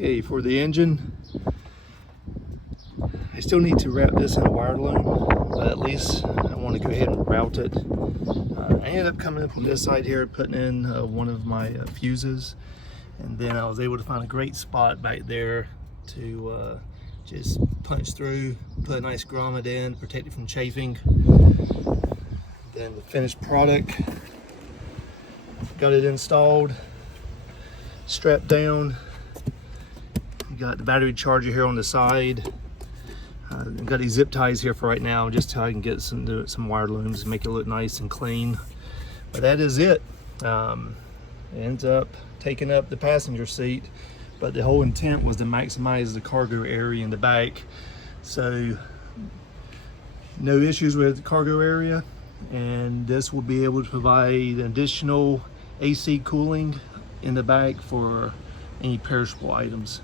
Okay, for the engine, I still need to wrap this in a wire loom, but at least I want to go ahead and route it. I ended up coming up from this side here, putting in one of my fuses, and then I was able to find a great spot back there to just punch through, put a nice grommet in, protect it from chafing. Then the finished product, got it installed, strapped down. You got the battery charger here on the side. I've got these zip ties here for right now, just so I can get some wire looms and make it look nice and clean. But that is it. Ends up taking up the passenger seat, but the whole intent was to maximize the cargo area in the back. So no issues with the cargo area, and this will be able to provide additional AC cooling in the back for any perishable items.